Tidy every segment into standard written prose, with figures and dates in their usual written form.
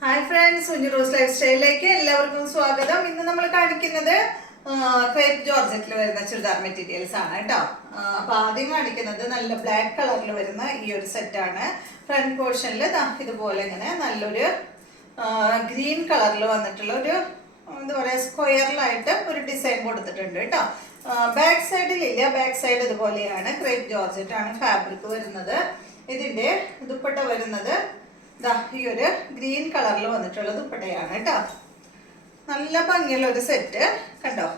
Hi friends, കുഞ്ഞു rose life സ്റ്റൈലിലേക്ക് എല്ലാവർക്കും സ്വാഗതം. ഇന്ന് നമ്മൾ കാണിക്കുന്നത് ക്രേപ്പ് ജോർജറ്റിൽ വരുന്ന ചുരിദാർ മെറ്റീരിയൽസ് ആണ് കേട്ടോ. അപ്പൊ ആദ്യം കാണിക്കുന്നത് നല്ല ബ്ലാക്ക് കളറിൽ വരുന്ന ഈ ഒരു സെറ്റാണ്. ഫ്രണ്ട് പോർഷനിൽ ഇതുപോലെ ഇങ്ങനെ നല്ലൊരു ഗ്രീൻ കളറിൽ വന്നിട്ടുള്ള ഒരു എന്താ പറയുക സ്ക്വയറിലായിട്ട് ഒരു ഡിസൈൻ കൊടുത്തിട്ടുണ്ട് കേട്ടോ. ബാക്ക് സൈഡിലില്ല, ബാക്ക് സൈഡ് ഇതുപോലെയാണ്. ക്രേപ്പ് ജോർജറ്റ് ആണ് ഫാബ്രിക് വരുന്നത്. ഇതിന്റെ ദുപ്പട്ട വരുന്നത് ഈ ഒരു ഗ്രീൻ കളറിൽ വന്നിട്ടുള്ള ദുപ്പട്ടയാണ് കേട്ടോ. നല്ല ഭംഗിയുള്ള ഒരു സെറ്റ് കണ്ടോ.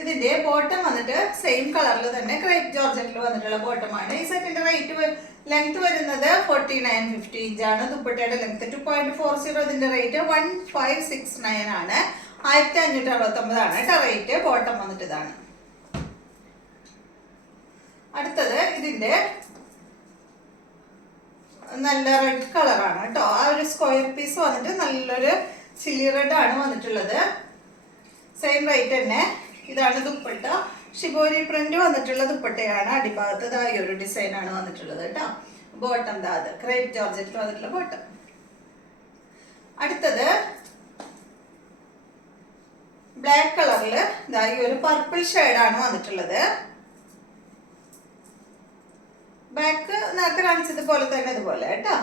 ഇതിന്റെ ബോട്ടം വന്നിട്ട് സെയിം കളറിൽ തന്നെ ക്രേപ്പ് ജോർജറ്റിൽ വന്നിട്ടുള്ള ബോട്ടമാണ്. ഈ സെറ്റിന്റെ റേറ്റ് ലെങ്ത് വരുന്നത് 49-50 ഇഞ്ചാണ്. ദുപ്പട്ടയുടെ ലെങ്ത് 2.40. ഇതിന്റെ റേറ്റ് 1569 ആണ്. 1569 ആണ് കേട്ടോ റേറ്റ്. ബോട്ടം വന്നിട്ട് ഇതാണ്. അടുത്തത് ഇതിന്റെ നല്ല റെഡ് കളറാണ് കേട്ടോ. ആ ഒരു സ്ക്വയർ പീസ് വന്നിട്ട് നല്ലൊരു ചില്ലി റെഡ് ആണ് വന്നിട്ടുള്ളത്. സെയിം റേറ്റ് തന്നെ. ഇതാണ് ദുപ്പട്ട. ഷിബോരി പ്രിന്റ് വന്നിട്ടുള്ള ദുപ്പട്ടയാണ്. അടിഭാഗത്ത് ഈ ഒരു ഡിസൈൻ ആണ് വന്നിട്ടുള്ളത് കേട്ടോ. ബോട്ടം അത് ക്രേപ്പ് ജോർജറ്റിൽ വന്നിട്ടുള്ള ബോട്ടം. അടുത്തത് ബ്ലാക്ക് കളറില് ഈ ഒരു പർപ്പിൾ ഷെയ്ഡാണ് വന്നിട്ടുള്ളത്. ബാക്ക് നേരത്തെ കാണിച്ചത് പോലെ തന്നെ ഇതുപോലെ കേട്ടോ.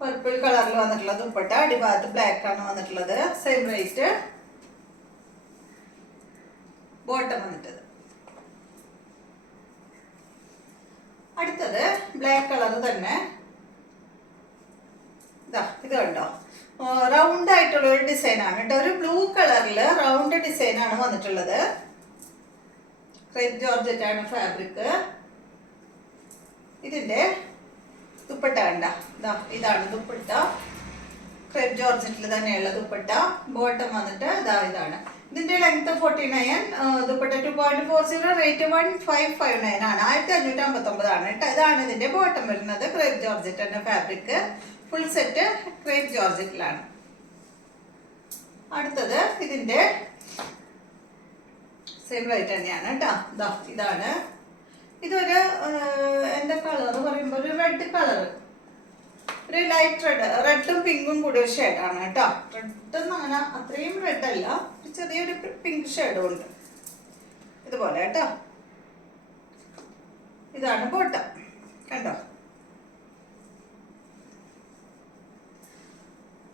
പർപ്പിൾ കളറിൽ വന്നിട്ടുള്ള ദുപ്പട്ട. അടിഭാഗത്ത് ബ്ലാക്ക് ആണ് വന്നിട്ടുള്ളത്. Same rate. ബോട്ടം വന്നിട്ടത്. അടുത്തത് ബ്ലാക്ക് കളർ തന്നെ. ഇത് കണ്ടോ, റൗണ്ട് ആയിട്ടുള്ള ഒരു ഡിസൈൻ ആണ് കേട്ടോ. ഒരു ബ്ലൂ കളറിൽ റൗണ്ട് ഡിസൈൻ ആണ് വന്നിട്ടുള്ളത്. ക്രേപ്പ് ജോർജറ്റ് ആണ് ഫാബ്രിക്. ഇതിന്റെ ദുപ്പട്ട കണ്ട ഇതാണ് ദുപ്പട്ട. ക്രേപ്പ് ജോർജറ്റിൽ തന്നെയുള്ള ദുപ്പട്ട. ബോട്ടം വന്നിട്ട് ഇതാണ്. ഇതിന്റെ ലെങ്ത് 49, ദുപ്പട്ട 2.40, റേറ്റ് 1559 ആണ്. 1559 ആണ് കേട്ടോ. ഇതാണ് ഇതിന്റെ ബോട്ടം വരുന്നത്. ക്രേപ്പ് ജോർജറ്റ് ആണ് ഫാബ്രിക്. ഫുൾ സെറ്റ് ക്രേപ്പ് ജോർജറ്റിലാണ്. അടുത്തത് ഇതിന്റെ സെയിം റേറ്റ് തന്നെയാണ് കേട്ടോ. ഇതാണ്. ഇതൊരു എന്താ കളർ പറയുമ്പോൾ ഒരു റെഡ് കളർ, ഒരു ലൈറ്റ് റെഡും പിങ്കും കൂടി ഒരു ഷെയ്ഡാണ് കേട്ടോ. റെഡ് അങ്ങനെ അത്രയും റെഡ് അല്ല, ചെറിയൊരു പിങ്ക് ഷെയ്ഡും ഉണ്ട് ഇതുപോലെ കേട്ടോ. ഇതാണ് ബോട്ടം കണ്ടോ.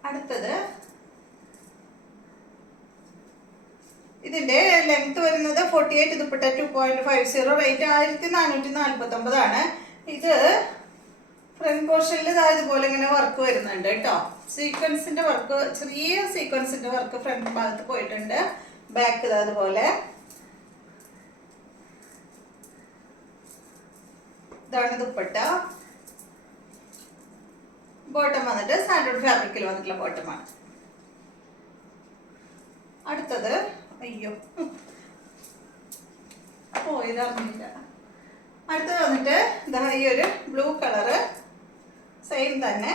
അടുത്തത് ഇതിന്റെ ലെങ്ത് വരുന്നത് 48, ദുപ്പട്ട 2.50, റേറ്റ് 1449 ആണ്. ഇത് ഫ്രണ്ട് പോർഷനിൽ ഇതുപോലെ ഇങ്ങനെ വർക്ക് വരുന്നുണ്ട് കേട്ടോ. സീക്വൻസിന്റെ വർക്ക്, ചെറിയ സീക്വൻസിന്റെ വർക്ക് ഫ്രണ്ട് ഭാഗത്ത് പോയിട്ടുണ്ട്. ബാക്ക് അതുപോലെ. ഇതാണ് ദുപ്പട്ട. ബോട്ടം വന്നിട്ട് സാൻഡ്വുഡ് ഫാബ്രിക്കിൽ വന്നിട്ടുള്ള ബോട്ടമാണ്. അടുത്തത് പോയതറിഞ്ഞില്ല. അടുത്തത് വന്നിട്ട് ഈ ഒരു ബ്ലൂ കളറ്. സെയിം തന്നെ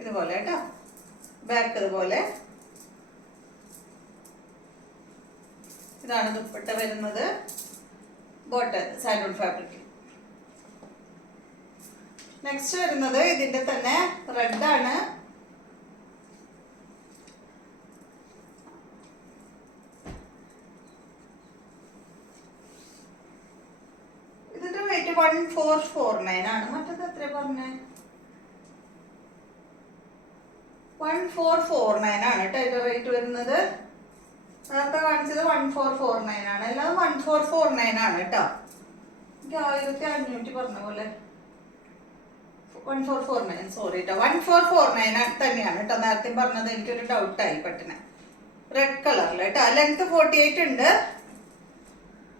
ഇതുപോലെ കേട്ടോ. ബാക്ക് ഇതുപോലെ. ഇതാണ് ദുപ്പട്ട വരുന്നത്. Bottom സാൻഡ്വുഡ് fabric. നെക്സ്റ്റ് വരുന്നത് ഇതിന്റെ തന്നെ റെഡ് ആണ്. ഇതിന്റെ റേറ്റ് 1449 ആണ്. മറ്റത് എത്ര പറഞ്ഞേ? 1449 ആണ് കേട്ടോ ഇതിന്റെ റേറ്റ് വരുന്നത്. നേരത്തെ കാണിച്ചത് 1449 ആണ്. അല്ലാതെ 1449 ആണ് കേട്ടോ. എനിക്ക് 1500 പറഞ്ഞ പോലെ 1449, സോറി കേട്ടോ. 1449 തന്നെയാണ് കേട്ടോ. നേരത്തെ പറഞ്ഞത് എനിക്കൊരു ഡൗട്ടായി പെട്ടെന്ന്. റെഡ് കളറിൽ കേട്ടോ. ലെങ്ത് 48 ഉണ്ട്.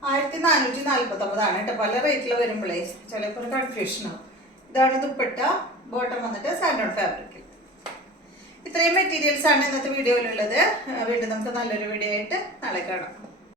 1449 ആണ് കേട്ടോ. പല റേറ്റിൽ വരുമ്പോഴേ ചിലപ്പോൾ ഒരു കൺഫ്യൂഷൻ ആവും. ഇതാണ് ദുപ്പട്ട. ബോട്ടം വന്നിട്ട് സാൻഡ്വുഡ് ഫാബ്രിക്കിൽ. ഇത്രയും മെറ്റീരിയൽസ് ആണ് ഇന്നത്തെ വീഡിയോയിലുള്ളത്. വീണ്ടും നമുക്ക് നല്ലൊരു വീഡിയോ ആയിട്ട് നാളെ കാണാം.